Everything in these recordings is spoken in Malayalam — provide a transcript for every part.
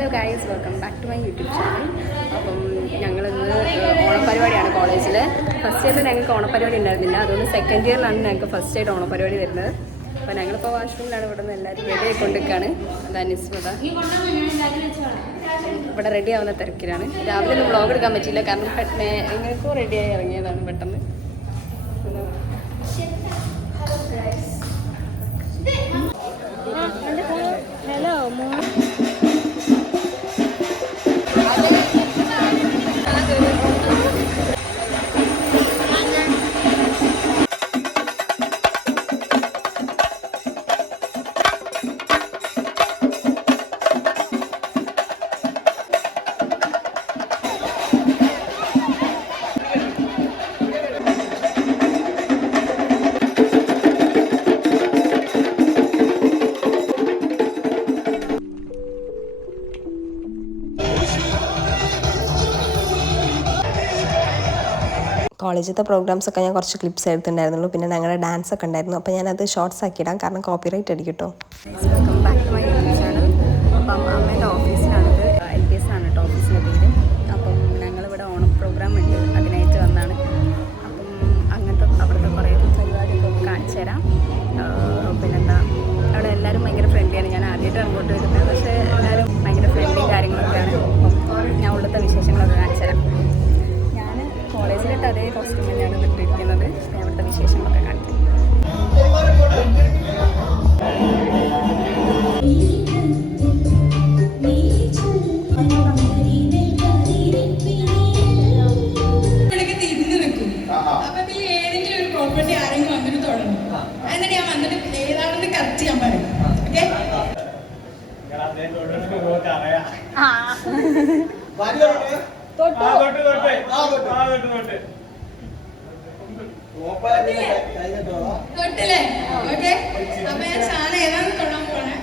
Hello guys, welcome back to my YouTube channel. അപ്പം ഞങ്ങളിന്ന് ഓണപ്പരിപാടിയാണ് കോളേജിൽ. ഫസ്റ്റ് ഇയറിൽ ഞങ്ങൾക്ക് ഓണപ്പരിപാടി ഉണ്ടായിരുന്നില്ല, അതുകൊണ്ട് സെക്കൻഡ് ഇയറിലാണ് ഞങ്ങൾക്ക് ഫസ്റ്റ് ആയിട്ട് ഓണപ്പരിപാടി വരുന്നത്. അപ്പോൾ ഞങ്ങളിപ്പോൾ വാഷ്റൂമിലാണ് ഇവിടെ നിന്ന് എല്ലാവരും റെഡി ആയിക്കൊണ്ടിരിക്കുകയാണ്. അത് അനുസ്മൃത ഇവിടെ റെഡി ആവുന്ന തിരക്കിലാണ്. രാവിലെ ഒന്നും വ്ളോഗ് എടുക്കാൻ പറ്റിയില്ല, കാരണം എങ്ങനെയൊക്കെ റെഡിയായി ഇറങ്ങിയതാണ് പെട്ടെന്ന്. ഹലോ കോളേജിലത്തെ പ്രോഗ്രാംസൊക്കെ ഞാൻ കുറച്ച് ക്ലിപ്സ് എടുത്തിട്ടുണ്ടായിരുന്നുള്ളൂ. പിന്നെ ഞങ്ങളുടെ ഡാൻസ് ഒക്കെ ഉണ്ടായിരുന്നു. അപ്പോൾ ഞാനത് ഷോർട്സ് ആക്കി ഇടാം, കാരണം കോപ്പിറൈറ്റ് അടിക്കും കേട്ടോ. Welcome back to my YouTube channel. അപ്പം അമ്മേൻ്റെ ഓഫീസിലാണിത്, LPS ആണ് കേട്ടോ ഓഫീസിൻ്റെ പേര്. അപ്പം ഞങ്ങളിവിടെ ഓണം പ്രോഗ്രാം ഉണ്ട്, അതിനായിട്ട് വന്നതാണ്. അപ്പം അങ്ങനത്തെ അവിടുത്തെ കുറേ പരിപാടിയൊക്കെ ഒന്ന് കാണിച്ചു തരാം. പിന്നെന്താ, അവിടെ എല്ലാവരും ഭയങ്കര ഫ്രണ്ട്ലിയാണ്. ഞാൻ ആദ്യമായിട്ട് അങ്ങോട്ട് വരുന്നത്, പക്ഷേ എല്ലാവരും ഭയങ്കര ഫ്രണ്ട്ലി കാര്യങ്ങളൊക്കെയാണ്. അപ്പം ഞാൻ ഉള്ളത്തെ വിശേഷങ്ങളൊക്കെ കാണിച്ചു തരാം. കോളേജിലിട്ട് അതേ കോസ്റ്റ്യൂം തന്നെയാണ് ഇട്ടിരിക്കുന്നത്. അവിടുത്തെ വിശേഷങ്ങളൊക്കെ കാണിക്കും. പ്രോപ്പർട്ടി ആരെങ്കിലും വന്നിട്ട് തുടങ്ങും, എന്നിട്ട് ഞാൻ വന്നിട്ട് ഏതാണെന്ന് കറക്റ്റ് ഞാൻ പറയും. തൊട്ടില്ലേ? ഓക്കെ, അപ്പൊ ഞാൻ സാധനം ഏതാണെന്ന് തൊടാൻ പോണേ.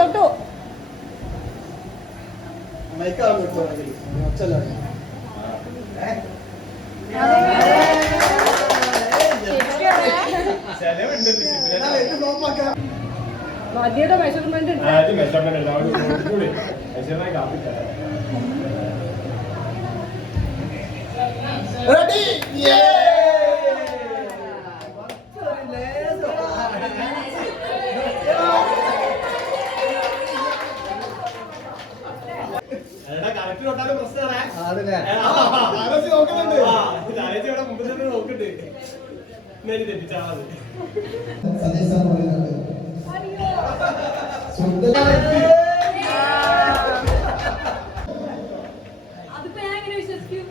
തൊട്ടു മതിയുടെ മെഷർമെന്റ് അതിപ്പോ ഞാൻ എങ്ങനെ വിശ്വസിക്കും?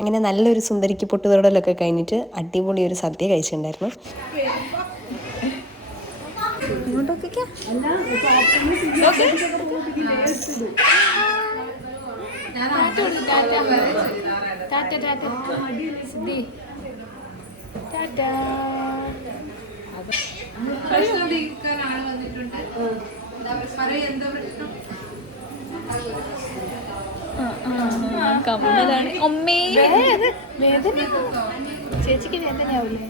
അങ്ങനെ നല്ലൊരു സുന്ദരിക്ക് പൊട്ടുതൊടലൊക്കെ കഴിഞ്ഞിട്ട് അടിപൊളി ഒരു സദ്യ കഴിച്ചിട്ടുണ്ടായിരുന്നു. കമ്മലാണ് അമ്മേ. ചേച്ചിക്ക് വേദനയാവില്ലേ?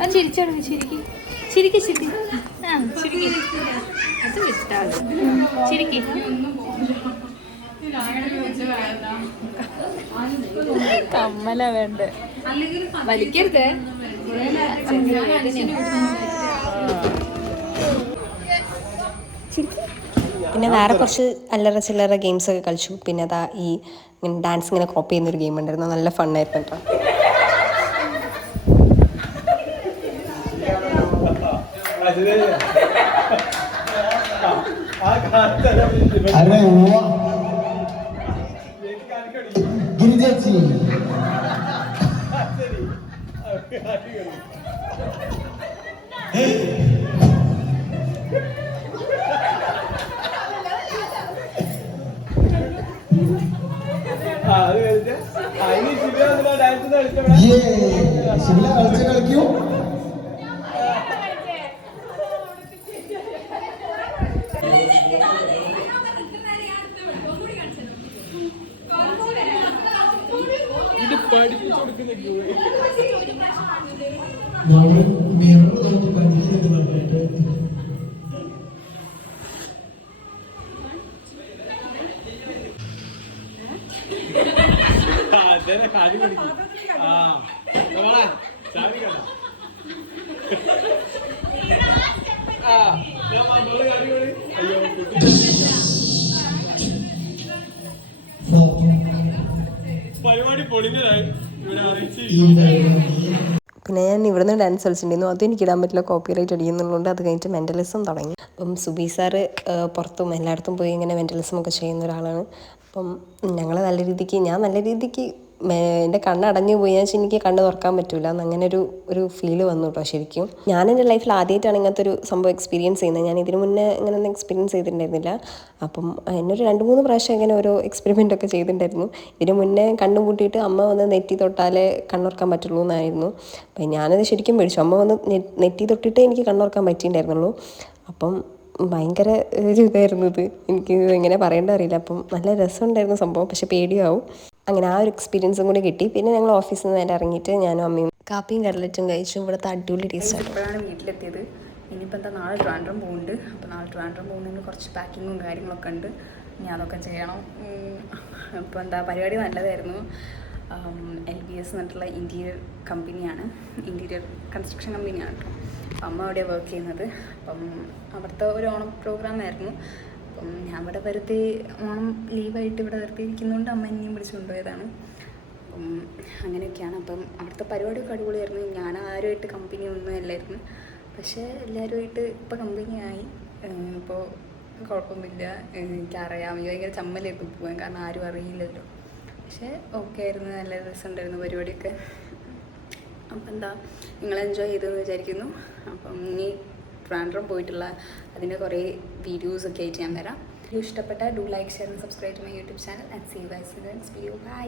ആ ചിരിച്ചോളൂ, ചിരിക്ക് ചിരിക്ക് ചിരി. ആ ചിരിക്ക്, അത് വെച്ചിട്ടാണ് ചിരിക്ക്. കമ്മല വേണ്ട, വലിക്കരുത്. പിന്നെ വേറെ കുറച്ച് അല്ലറ ചില്ലറ ഗെയിംസൊക്കെ കളിച്ചു. പിന്നെ അതാ ഈ ഡാൻസ് ഇങ്ങനെ കോപ്പി ചെയ്യുന്നൊരു ഗെയിം ഉണ്ടായിരുന്നു, നല്ല ഫണ്ണായിരുന്നു കേട്ടോ. गिरिजा जी ശിവല കളിക്കൂ. നമ്മൾ മിറർ നോക്കി പഠിക്കുന്നുണ്ട്. പരിപാടി പൊളിഞ്ഞതായി പിന്നെ ഞാൻ ഇവിടുന്ന് ഡാൻസ് കളിച്ചിട്ടുണ്ടായിരുന്നു, അതും എനിക്ക് ഇടാൻ പറ്റില്ല, കോപ്പിറൈറ്റ് അടിക്കുന്നുള്ളതുകൊണ്ട് അത് കഴിഞ്ഞിട്ട് മെൻ്റലിസം തുടങ്ങി. അപ്പം സുബി സാറ് പുറത്തും എല്ലായിടത്തും പോയി ഇങ്ങനെ മെൻ്റലിസം ഒക്കെ ചെയ്യുന്ന ഒരാളാണ്. അപ്പം ഞാൻ നല്ല രീതിക്ക് എൻ്റെ കണ്ണടഞ്ഞു പോയി. ഞാൻ എനിക്ക് കണ്ണ് തുറക്കാൻ പറ്റില്ല അങ്ങനെ ഒരു ഫീല് വന്നു കേട്ടോ. ശരിക്കും ഞാൻ എൻ്റെ ലൈഫിൽ ആദ്യമായിട്ടാണ് ഇങ്ങനത്തെ ഒരു സംഭവം എക്സ്പീരിയൻസ് ചെയ്യുന്നത്. ഞാൻ ഇതിനു മുന്നേ ഇങ്ങനെയൊന്നും എക്സ്പീരിയൻസ് ചെയ്തിട്ടുണ്ടായിരുന്നില്ല. അപ്പം എന്നൊരു 2-3 പ്രാവശ്യം ഇങ്ങനെ ഓരോ എക്സ്പെരിമെൻ്റ് ഒക്കെ ചെയ്തിട്ടുണ്ടായിരുന്നു. ഇതിനു മുന്നേ കണ്ണു പൂട്ടിയിട്ട് അമ്മ വന്ന് നെറ്റി തൊട്ടാലേ കണ്ണുറക്കാൻ പറ്റുള്ളൂ എന്നായിരുന്നു. അപ്പം ഞാനത് ശരിക്കും പേടിച്ചു. അമ്മ വന്ന് നെറ്റി തൊട്ടിട്ടേ എനിക്ക് കണ്ണുറക്കാൻ പറ്റിയിട്ടുണ്ടായിരുന്നുള്ളൂ. അപ്പം ഭയങ്കര ഒരു ഇതായിരുന്നു ഇത്. എനിക്ക് എങ്ങനെ പറയേണ്ട അറിയില്ല. അപ്പം നല്ല രസമുണ്ടായിരുന്നു സംഭവം, പക്ഷെ പേടിയാവും. അങ്ങനെ ആ ഒരു എക്സ്പീരിയൻസും കൂടി കിട്ടി. പിന്നെ ഞങ്ങൾ ഓഫീസിൽ നിന്ന് നേരെ ഇറങ്ങിയിട്ട് ഞാനും അമ്മയും കാപ്പിയും കടലറ്റും കഴിച്ചു. ഇവിടുത്തെ അടിപൊളി ടേസ്റ്റാണ്. ഇപ്പോഴാണ് വീട്ടിലെത്തിയത്. ഇനിയിപ്പോൾ എന്താ നാളെ ട്രിവാൻഡ്രം പോകുന്നുണ്ട്. അപ്പോൾ നാളെ ട്രിവാൻഡ്രം പോകുന്നതിന് കുറച്ച് പാക്കിങ്ങും കാര്യങ്ങളൊക്കെ ഉണ്ട്. ഇനി അതൊക്കെ ചെയ്യണം. അപ്പോൾ എന്താ പരിപാടി നല്ലതായിരുന്നു. LBS എന്നിട്ടുള്ള ഇൻറ്റീരിയർ കമ്പനിയാണ്, ഇൻറ്റീരിയർ കൺസ്ട്രക്ഷൻ കമ്പനിയാണ് കേട്ടോ. അപ്പം അമ്മ അവിടെയാണ് വർക്ക് ചെയ്യുന്നത്. അപ്പം അവിടുത്തെ ഒരു ഓണം പ്രോഗ്രാമായിരുന്നു. അപ്പം ഞാൻ ഇവിടെ വെറുതെ ഓണം ലീവായിട്ട് ഇവിടെ വെറുതെ ഇരിക്കുന്നതുകൊണ്ട് അമ്മ എന്നെയും വിളിച്ച് കൊണ്ടുപോയതാണ്. അപ്പം അങ്ങനെയൊക്കെയാണ്. അപ്പം അവിടുത്തെ പരിപാടിയൊക്കെ അടിപൊളിയായിരുന്നു. ഞാൻ ആരുമായിട്ട് കമ്പനി ഒന്നും അല്ലായിരുന്നു, പക്ഷേ എല്ലാവരുമായിട്ട് ഇപ്പോൾ കമ്പനിയായി. ഇപ്പോൾ കുഴപ്പമൊന്നുമില്ല. എനിക്കറിയാം ഭയങ്കര ചമ്മലായിരുന്നു പോകാൻ, കാരണം ആരും അറിയില്ലല്ലോ. പക്ഷേ ഓക്കെ ആയിരുന്നു, നല്ല രസമുണ്ടായിരുന്നു പരിപാടിയൊക്കെ. അപ്പം എന്താ നിങ്ങൾ എൻജോയ് ചെയ്തെന്ന് വിചാരിക്കുന്നു. അപ്പം ഇനി ട്രിവാൻഡ്രം പോയിട്ടുള്ള അതിൻ്റെ കുറേ വീഡിയോസൊക്കെ ആയിട്ട് ഞാൻ വരാം. വീഡിയോ ഇഷ്ടപ്പെട്ടാൽ do like, share and subscribe to my YouTube channel and see you guys in the next video. By.